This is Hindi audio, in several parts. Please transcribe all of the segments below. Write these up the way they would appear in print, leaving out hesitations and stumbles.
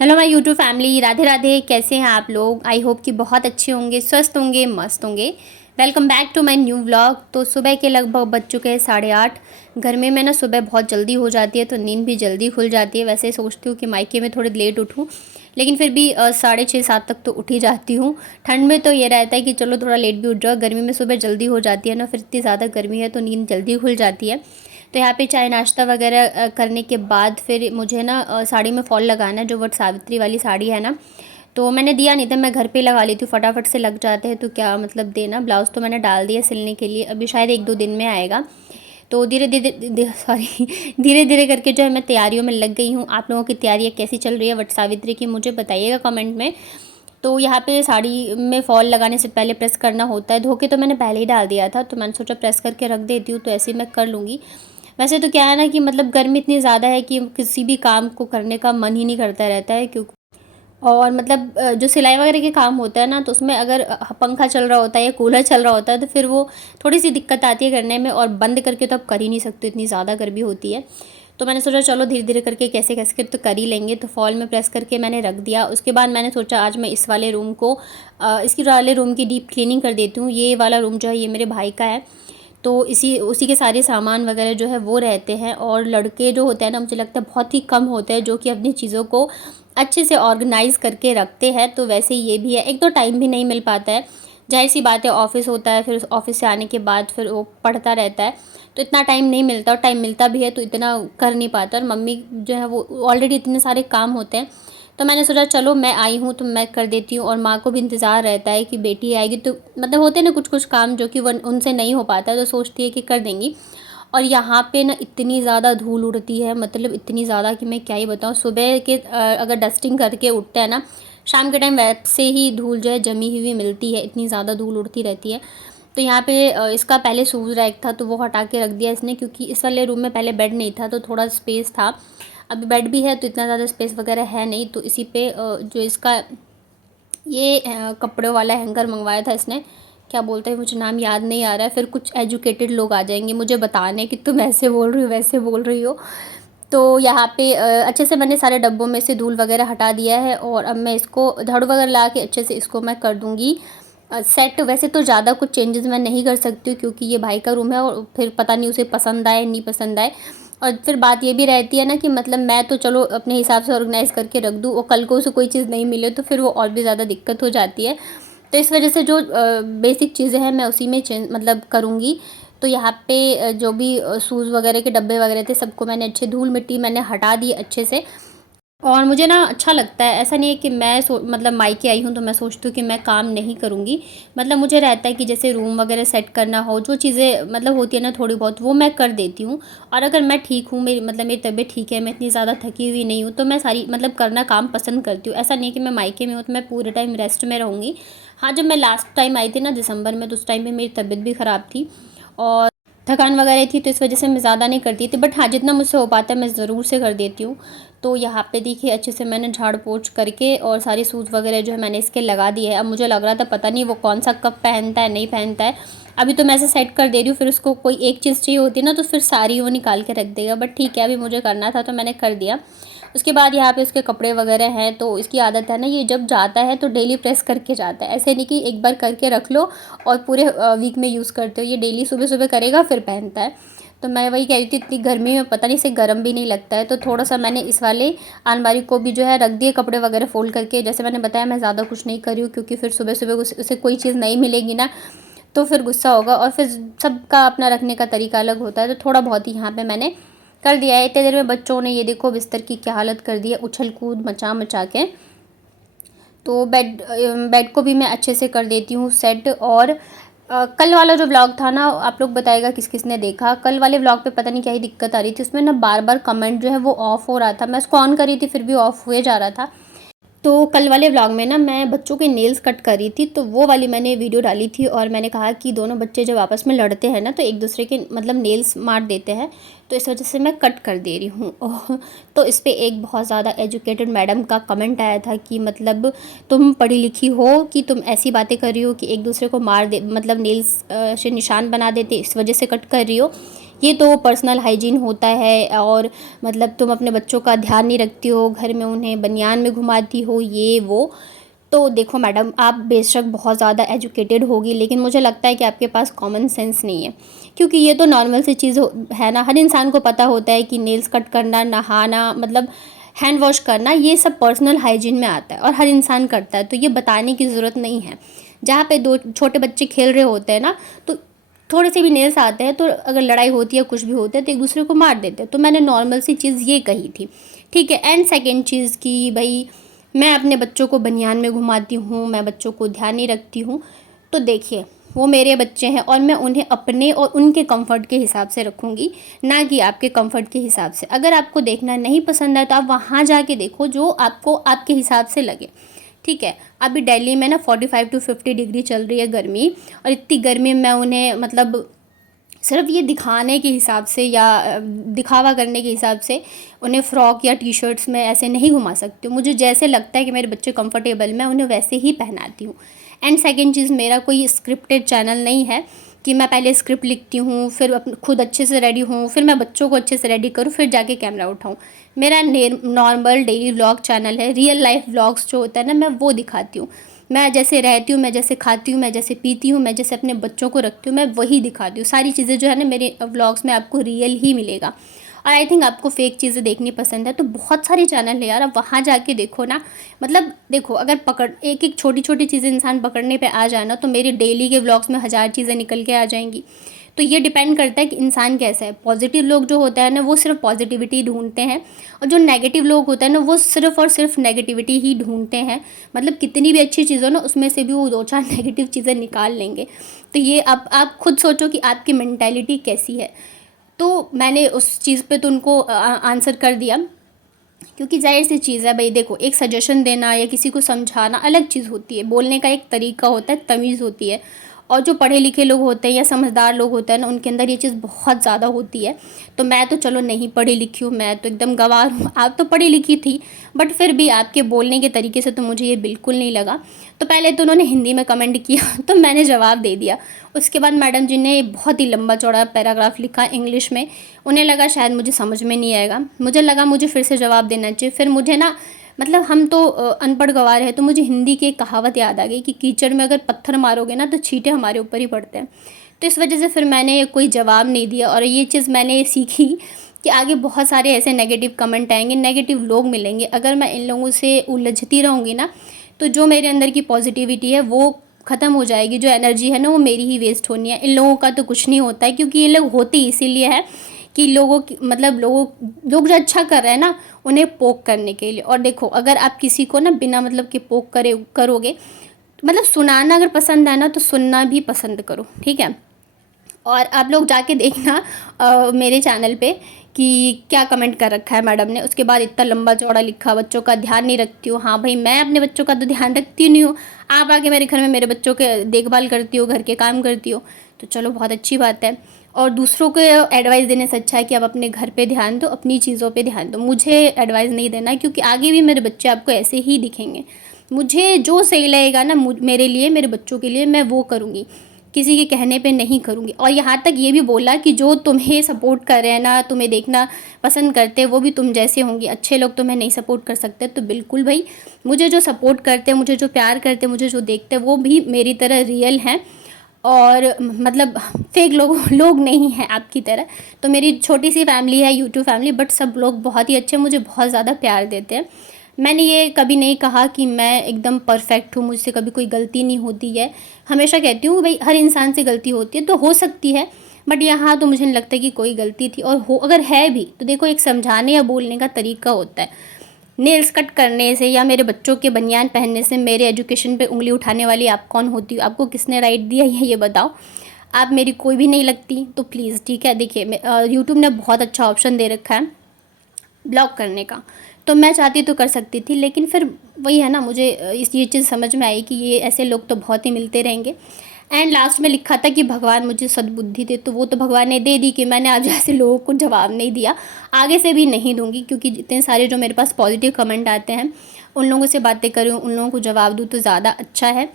Hello my YouTube family, Radhe Radhe. कैसे हैं आप लोग? आई होप कि बहुत अच्छे होंगे, स्वस्थ होंगे, मस्त होंगे। Welcome back to my new vlog. तो सुबह के लगभग बज चुके हैं 8:30। घर में ना सुबह बहुत जल्दी हो जाती है तो नींद भी जल्दी खुल जाती है। वैसे सोचती हूँ कि मायके में थोड़ी लेट उठूँ, लेकिन फिर भी 6:30-7 तक तो उठ ही जाती हूँ। ठंड में तो ये रहता है कि चलो थोड़ा लेट भी उठ जाओ, गर्मी में सुबह जल्दी हो जाती है ना, फिर इतनी ज़्यादा गर्मी है तो नींद जल्दी खुल जाती है। तो यहाँ पे चाय नाश्ता वगैरह करने के बाद फिर मुझे ना साड़ी में फॉल लगाना है, जो वट सावित्री वाली साड़ी है ना। तो मैंने दिया नहीं था, मैं घर पे लगा लेती हूँ, फटाफट से लग जाते हैं तो क्या मतलब देना। ब्लाउज़ तो मैंने डाल दिया सिलने के लिए, अभी शायद 1-2 दिन में आएगा। तो धीरे धीरे सॉरी धीरे धीरे करके जो है मैं तैयारियों में लग गई हूँ। आप लोगों की तैयारियाँ कैसी चल रही है वट सावित्री की, मुझे बताइएगा कमेंट में। तो यहाँ पे साड़ी में फॉल लगाने से पहले प्रेस करना होता है। धो के तो मैंने पहले ही डाल दिया था, तो मैंने सोचा प्रेस करके रख देती हूँ, तो ऐसे ही मैं कर लूँगी। वैसे तो क्या है ना कि मतलब गर्मी इतनी ज़्यादा है कि किसी भी काम को करने का मन ही नहीं करता रहता है, क्योंकि और मतलब जो सिलाई वगैरह के काम होता है ना, तो उसमें अगर पंखा चल रहा होता है या कूलर चल रहा होता है तो फिर वो थोड़ी सी दिक्कत आती है करने में, और बंद करके तो आप कर ही नहीं सकते, इतनी ज़्यादा गर्मी होती है। तो मैंने सोचा चलो धीरे धीरे करके कैसे कैसे कर तो कर ही लेंगे। तो फॉल में प्रेस करके मैंने रख दिया। उसके बाद मैंने सोचा आज मैं इस वाले रूम को इसकी वाले रूम की डीप क्लीनिंग कर देती हूँ। ये वाला रूम जो है ये मेरे भाई का है, तो उसी के सारे सामान वगैरह जो है वो रहते हैं। और लड़के जो होते हैं ना, मुझे लगता है बहुत ही कम होते हैं जो कि अपनी चीज़ों को अच्छे से ऑर्गेनाइज़ करके रखते हैं। तो वैसे ये भी है, एक तो टाइम भी नहीं मिल पाता है, जाहिर सी बात है, ऑफिस होता है, फिर ऑफिस से आने के बाद फिर वो पढ़ता रहता है, तो इतना टाइम नहीं मिलता, और टाइम मिलता भी है तो इतना कर नहीं पाता। और मम्मी जो है वो ऑलरेडी इतने सारे काम होते हैं, तो मैंने सोचा चलो मैं आई हूँ तो मैं कर देती हूँ। और माँ को भी इंतज़ार रहता है कि बेटी आएगी, तो मतलब होते हैं ना कुछ कुछ काम जो कि वो उनसे नहीं हो पाता है, तो सोचती है कि कर देंगी। और यहाँ पे ना इतनी ज़्यादा धूल उड़ती है, मतलब इतनी ज़्यादा कि मैं क्या ही बताऊँ। सुबह के अगर डस्टिंग करके उठते हैं ना, शाम के टाइम वैसे ही धूल जो है जमी हुई मिलती है, इतनी ज़्यादा धूल उड़ती रहती है। तो यहाँ पे इसका पहले शूज़ रैक था तो वो हटा के रख दिया इसने, क्योंकि इस वाले रूम में पहले बेड नहीं था तो थोड़ा स्पेस था। अभी बेड भी है तो इतना ज़्यादा स्पेस वगैरह है नहीं, तो इसी पे जो इसका ये कपड़ों वाला हैंगर मंगवाया था इसने, क्या बोलते हैं मुझे नाम याद नहीं आ रहा है। फिर कुछ एजुकेटेड लोग आ जाएंगे मुझे बताने कि तुम ऐसे बोल रही हो वैसे बोल रही हो। तो यहाँ पे अच्छे से मैंने सारे डब्बों में से धूल वगैरह हटा दिया है, और अब मैं इसको झाड़ू वगैरह ला के अच्छे से इसको मैं कर दूँगी सेट। वैसे तो ज़्यादा कुछ चेंजेस मैं नहीं कर सकती हूँ, क्योंकि ये भाई का रूम है और फिर पता नहीं उसे पसंद आए नहीं पसंद आए। और फिर बात ये भी रहती है ना कि मतलब मैं तो चलो अपने हिसाब से ऑर्गेनाइज़ करके रख दूँ, और कल को उसे कोई चीज़ नहीं मिले तो फिर वो और भी ज़्यादा दिक्कत हो जाती है। तो इस वजह से जो बेसिक चीज़ें हैं मैं उसी में चेंज मतलब करूँगी। तो यहाँ पे जो भी शूज़ वगैरह के डब्बे वगैरह थे सबको मैंने अच्छे धूल मिट्टी मैंने हटा दी अच्छे से। और मुझे ना अच्छा लगता है, ऐसा नहीं है कि मैं मतलब मायके आई हूँ तो मैं सोचती हूँ कि मैं काम नहीं करूँगी। मतलब मुझे रहता है कि जैसे रूम वगैरह सेट करना हो, जो चीज़ें मतलब होती है ना थोड़ी बहुत, वो मैं कर देती हूँ। और अगर मैं ठीक हूँ, मेरी मतलब मेरी तबीयत ठीक है, मैं इतनी ज़्यादा थकी हुई नहीं हूँ, तो मैं सारी मतलब करना काम पसंद करती हूँ। ऐसा नहीं है कि मैं मायके में हूँ तो मैं पूरे टाइम रेस्ट में रहूँगी। हाँ, जब मैं लास्ट टाइम आई थी ना दिसंबर में, तो उस टाइम पर मेरी तबीयत भी ख़राब थी और थकान वगैरह थी, तो इस वजह से मैं ज़्यादा नहीं करती थी। बट हाँ, जितना मुझसे हो पाता है मैं ज़रूर से कर देती हूँ। तो यहाँ पे देखिए अच्छे से मैंने झाड़ पोंछ करके और सारी शूज़ वगैरह जो है मैंने इसके लगा दिए है। अब मुझे लग रहा था पता नहीं वो कौन सा कब पहनता है नहीं पहनता है। अभी तो मैं ऐसे सेट कर दे रही हूँ, फिर उसको कोई एक चीज़ चाहिए होती है ना तो फिर सारी वो निकाल के रख देगा। बट ठीक है, अभी मुझे करना था तो मैंने कर दिया। उसके बाद यहाँ पे उसके कपड़े वगैरह हैं, तो इसकी आदत है ना, ये जब जाता है तो डेली प्रेस करके जाता है। ऐसे नहीं कि एक बार करके रख लो और पूरे वीक में यूज़ करते हो, ये डेली सुबह सुबह करेगा फिर पहनता है। तो मैं वही कह रही थी, इतनी गर्मी में पता नहीं इसे गर्म भी नहीं लगता है। तो थोड़ा सा मैंने इस वाले अलमारी को भी जो है रख दिए कपड़े वगैरह फ़ोल्ड करके। जैसे मैंने बताया मैं ज़्यादा कुछ नहीं कर रही हूँ, क्योंकि फिर सुबह सुबह उसे कोई चीज़ नहीं मिलेगी ना, तो फिर गुस्सा होगा, और फिर सबका अपना रखने का तरीका अलग होता है। तो थोड़ा बहुत ही यहाँ पे मैंने कर दिया है। इतने देर में बच्चों ने ये देखो बिस्तर की क्या हालत कर दी है, उछल कूद मचा मचा के। तो बेड को भी मैं अच्छे से कर देती हूँ सेट। और कल वाला जो व्लॉग था ना, आप लोग बताइएगा किस किस ने देखा। कल वाले व्लॉग पे पता नहीं क्या ही दिक्कत आ रही थी, उसमें ना बार बार कमेंट जो है वो ऑफ़ हो रहा था। मैं उसको ऑन करी थी फिर भी ऑफ़ हुए जा रहा था। तो कल वाले व्लॉग में ना मैं बच्चों के नेल्स कट कर रही थी, तो वो वाली मैंने वीडियो डाली थी, और मैंने कहा कि दोनों बच्चे जब आपस में लड़ते हैं ना तो एक दूसरे के मतलब नेल्स मार देते हैं, तो इस वजह से मैं कट कर दे रही हूँ। तो इस पे एक बहुत ज़्यादा एजुकेटेड मैडम का कमेंट आया था कि मतलब तुम पढ़ी लिखी हो कि तुम ऐसी बातें कर रही हो कि एक दूसरे को मार दे मतलब नेल्स से निशान बना देते, इस वजह से कट कर रही हो। ये तो पर्सनल हाइजीन होता है। और मतलब तुम अपने बच्चों का ध्यान नहीं रखती हो, घर में उन्हें बनियान में घुमाती हो, ये वो। तो देखो मैडम, आप बेशक बहुत ज़्यादा एजुकेटेड होगी, लेकिन मुझे लगता है कि आपके पास कॉमन सेंस नहीं है। क्योंकि ये तो नॉर्मल सी चीज़ है ना, हर इंसान को पता होता है कि नेल्स कट करना, नहाना, मतलब हैंड वॉश करना, ये सब पर्सनल हाइजीन में आता है और हर इंसान करता है, तो ये बताने की ज़रूरत नहीं है। जहाँ पे दो छोटे बच्चे खेल रहे होते हैं ना, तो थोड़े से भी नेल्स आते हैं, तो अगर लड़ाई होती है, कुछ भी होता है, तो एक दूसरे को मार देते हैं। तो मैंने नॉर्मल सी चीज़ ये कही थी, ठीक है। एंड सेकेंड चीज़ कि भाई मैं अपने बच्चों को बनियान में घुमाती हूँ, मैं बच्चों को ध्यान नहीं रखती हूँ। तो देखिए, वो मेरे बच्चे हैं और मैं उन्हें अपने और उनके कंफर्ट के हिसाब से रखूँगी, ना कि आपके कंफर्ट के हिसाब से। अगर आपको देखना नहीं पसंद है तो आप वहाँ जाके देखो जो आपको आपके हिसाब से लगे, ठीक है। अभी दिल्ली में ना 45 to 50 डिग्री चल रही है गर्मी, और इतनी गर्मी में मैं उन्हें मतलब सिर्फ ये दिखाने के हिसाब से या दिखावा करने के हिसाब से उन्हें फ़्रॉक या टी शर्ट्स में ऐसे नहीं घुमा सकती हूँ। मुझे जैसे लगता है कि मेरे बच्चे कंफर्टेबल, मैं उन्हें वैसे ही पहनाती हूँ। एंड सेकेंड चीज़, मेरा कोई स्क्रिप्टेड चैनल नहीं है कि मैं पहले स्क्रिप्ट लिखती हूँ, फिर खुद अच्छे से रेडी हूँ, फिर मैं बच्चों को अच्छे से रेडी करूँ, फिर जाके कैमरा उठाऊँ। मेरा नॉर्मल डेली व्लॉग चैनल है, रियल लाइफ व्लॉग्स जो होता है ना, मैं वो दिखाती हूँ। मैं जैसे रहती हूँ, मैं जैसे खाती हूँ, मैं जैसे पीती हूँ, मैं जैसे अपने बच्चों को रखती हूँ, मैं वही दिखाती हूँ। सारी चीज़ें जो है ना मेरे व्लॉग्स में आपको रियल ही मिलेगा। और आई थिंक आपको फेक चीज़ें देखनी पसंद है, तो बहुत सारे चैनल है यार, आप वहाँ जाके देखो ना। मतलब देखो, अगर एक एक छोटी छोटी चीज़ें इंसान पकड़ने पे आ जाए ना, तो मेरे डेली के व्लॉग्स में 1000 चीज़ें निकल के आ जाएंगी। तो ये डिपेंड करता है कि इंसान कैसा है। पॉजिटिव लोग जो होता है ना, वो सिर्फ पॉजिटिविटी ढूंढते हैं, और जो नेगेटिव लोग होते हैं ना, वो सिर्फ और सिर्फ नेगेटिविटी ही ढूंढते हैं। मतलब कितनी भी अच्छी चीज़ हो ना, उसमें से भी वो 2-4 नेगेटिव चीज़ें निकाल लेंगे। तो ये आप खुद सोचो कि आपकी मेंटालिटी कैसी है। तो मैंने उस चीज़ पे तो उनको आंसर कर दिया, क्योंकि जाहिर सी चीज़ है भाई। देखो, एक सजेशन देना या किसी को समझाना अलग चीज़ होती है, बोलने का एक तरीका होता है, तमीज़ होती है। और जो पढ़े लिखे लोग होते हैं या समझदार लोग होते हैं ना, उनके अंदर ये चीज़ बहुत ज़्यादा होती है। तो मैं तो चलो नहीं पढ़ी लिखी हूँ, मैं तो एकदम गंवार हूँ। आप तो पढ़ी लिखी थी, बट फिर भी आपके बोलने के तरीके से तो मुझे ये बिल्कुल नहीं लगा। तो पहले तो उन्होंने हिंदी में कमेंट किया तो मैंने जवाब दे दिया। उसके बाद मैडम जी ने बहुत ही लंबा चौड़ा पैराग्राफ लिखा इंग्लिश में। उन्हें लगा शायद मुझे समझ में नहीं आएगा, मुझे लगा मुझे फिर से जवाब देना चाहिए। फिर मुझे ना, मतलब हम तो अनपढ़ गँवार हैं, तो मुझे हिंदी की एक कहावत याद आ गई कि कीचड़ में अगर पत्थर मारोगे ना, तो छींटे हमारे ऊपर ही पड़ते हैं। तो इस वजह से फिर मैंने कोई जवाब नहीं दिया। और ये चीज़ मैंने सीखी कि आगे बहुत सारे ऐसे नेगेटिव कमेंट आएंगे, नेगेटिव लोग मिलेंगे। अगर मैं इन लोगों से उलझती रहूँगी ना, तो जो मेरे अंदर की पॉजिटिविटी है वो ख़त्म हो जाएगी, जो एनर्जी है ना वो मेरी ही वेस्ट होनी है। इन लोगों का तो कुछ नहीं होता है, क्योंकि ये लोग होते ही इसीलिए है कि लोगों की, मतलब लोग जो अच्छा कर रहे हैं ना, उन्हें पोक करने के लिए। और देखो, अगर आप किसी को ना बिना मतलब के पोक करोगे, मतलब सुनाना अगर पसंद है ना, तो सुनना भी पसंद करो, ठीक है। और आप लोग जाके देखना मेरे चैनल पे कि क्या कमेंट कर रखा है मैडम ने। उसके बाद इतना लंबा चौड़ा लिखा, बच्चों का ध्यान नहीं रखती हो। हाँ भाई, मैं अपने बच्चों का तो ध्यान रखती नहीं हूँ। आप आके मेरे घर में मेरे बच्चों के देखभाल करती हो, घर के काम करती हो, तो चलो बहुत अच्छी बात है। और दूसरों को एडवाइस देने से अच्छा है कि आप अपने घर पे ध्यान दो, अपनी चीज़ों पे ध्यान दो। मुझे एडवाइस नहीं देना, क्योंकि आगे भी मेरे बच्चे आपको ऐसे ही दिखेंगे। मुझे जो सही लगेगा ना, मेरे लिए, मेरे बच्चों के लिए, मैं वो करूँगी, किसी के कहने पे नहीं करूँगी। और यहाँ तक ये भी बोला कि जो तुम्हें सपोर्ट कर रहे हैं ना, तुम्हें देखना पसंद करते हैं, वो भी तुम जैसे होंगे। अच्छे लोग तुम्हें नहीं सपोर्ट कर सकते, तो बिल्कुल भाई, मुझे जो सपोर्ट करते हैं, मुझे जो प्यार करते हैं, मुझे जो देखते हैं, वो भी मेरी तरह रियल हैं। और मतलब फेक लोग नहीं हैं आपकी तरह। तो मेरी छोटी सी फैमिली है, यूट्यूब फैमिली, बट सब लोग बहुत ही अच्छे, मुझे बहुत ज़्यादा प्यार देते हैं। मैंने ये कभी नहीं कहा कि मैं एकदम परफेक्ट हूँ, मुझसे कभी कोई गलती नहीं होती है। हमेशा कहती हूँ भाई, हर इंसान से गलती होती है, तो हो सकती है, बट यहाँ तो मुझे नहीं लगता कि कोई गलती थी। और हो अगर है भी, तो देखो, एक समझाने या बोलने का तरीका होता है। नेल्स कट करने से या मेरे बच्चों के बनियान पहनने से मेरे एजुकेशन पे उंगली उठाने वाली आप कौन होती हो? आपको किसने राइट दिया है, ये बताओ। आप मेरी कोई भी नहीं लगती, तो प्लीज़, ठीक है। देखिए, यूट्यूब ने बहुत अच्छा ऑप्शन दे रखा है ब्लॉक करने का, तो मैं चाहती तो कर सकती थी, लेकिन फिर वही है ना, मुझे ये चीज़ समझ में आई कि ये ऐसे लोग तो बहुत ही मिलते रहेंगे। एंड लास्ट में लिखा था कि भगवान मुझे सद्बुद्धि दे, तो वो तो भगवान ने दे दी कि मैंने आज ऐसे लोगों को जवाब नहीं दिया, आगे से भी नहीं दूंगी। क्योंकि जितने सारे जो मेरे पास पॉजिटिव कमेंट आते हैं, उन लोगों से बातें करूँ, उन लोगों को जवाब दूँ, तो ज़्यादा अच्छा है।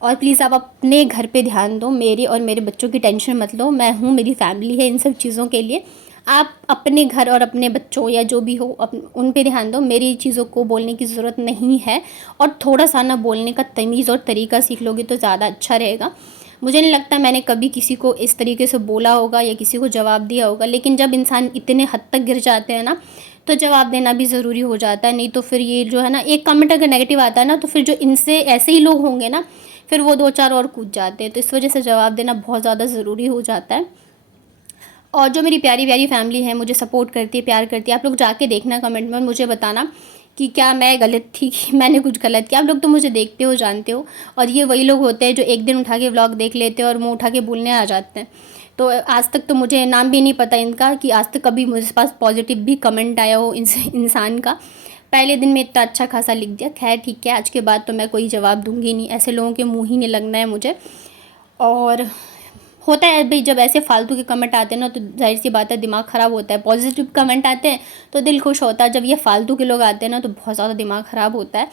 और प्लीज़ आप अपने घर पे ध्यान दो, मेरी और मेरे बच्चों की टेंशन मत लो। मैं हूँ, मेरी फैमिली है इन सब चीज़ों के लिए। आप अपने घर और अपने बच्चों या जो भी हो उन पे ध्यान दो। मेरी चीज़ों को बोलने की ज़रूरत नहीं है। और थोड़ा सा ना बोलने का तमीज़ और तरीका सीख लोगे तो ज़्यादा अच्छा रहेगा। मुझे नहीं लगता मैंने कभी किसी को इस तरीके से बोला होगा या किसी को जवाब दिया होगा, लेकिन जब इंसान इतने हद तक गिर जाते हैं ना, तो जवाब देना भी ज़रूरी हो जाता है। नहीं तो फिर ये जो है ना, एक कमेंट अगर नेगेटिव आता है ना, तो फिर जो इनसे ऐसे ही लोग होंगे ना, फिर वो 2-4 और कूद जाते हैं। तो इस वजह से जवाब देना बहुत ज़्यादा ज़रूरी हो जाता है। और जो मेरी प्यारी प्यारी फैमिली है, मुझे सपोर्ट करती है, प्यार करती है, आप लोग जाके देखना कमेंट में, मुझे बताना कि क्या मैं गलत थी कि मैंने कुछ गलत किया। आप लोग तो मुझे देखते हो, जानते हो। और ये वही लोग होते हैं जो एक दिन उठा के व्लॉग देख लेते हैं और मुंह उठा के बोलने आ जाते हैं। तो आज तक तो मुझे नाम भी नहीं पता इनका कि आज तक कभी मुझे पास पॉजिटिव भी कमेंट आया हो इंसान का। पहले दिन में इतना अच्छा खासा लिख दिया। खैर ठीक है, आज के बाद तो मैं कोई जवाब दूंगी नहीं, ऐसे लोगों के मुँह ही नहीं लगना है मुझे। और होता है भाई, जब ऐसे फालतू के कमेंट आते हैं ना, तो जाहिर सी बात है दिमाग ख़राब होता है। पॉजिटिव कमेंट आते हैं तो दिल खुश होता है, जब ये फालतू के लोग आते हैं ना, तो बहुत ज़्यादा दिमाग ख़राब होता है।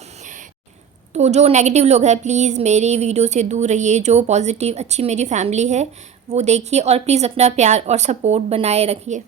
तो जो नेगेटिव लोग हैं, प्लीज़ मेरी वीडियो से दूर रहिए। जो पॉजिटिव अच्छी मेरी फैमिली है वो देखिए, और प्लीज़ अपना प्यार और सपोर्ट बनाए रखिए।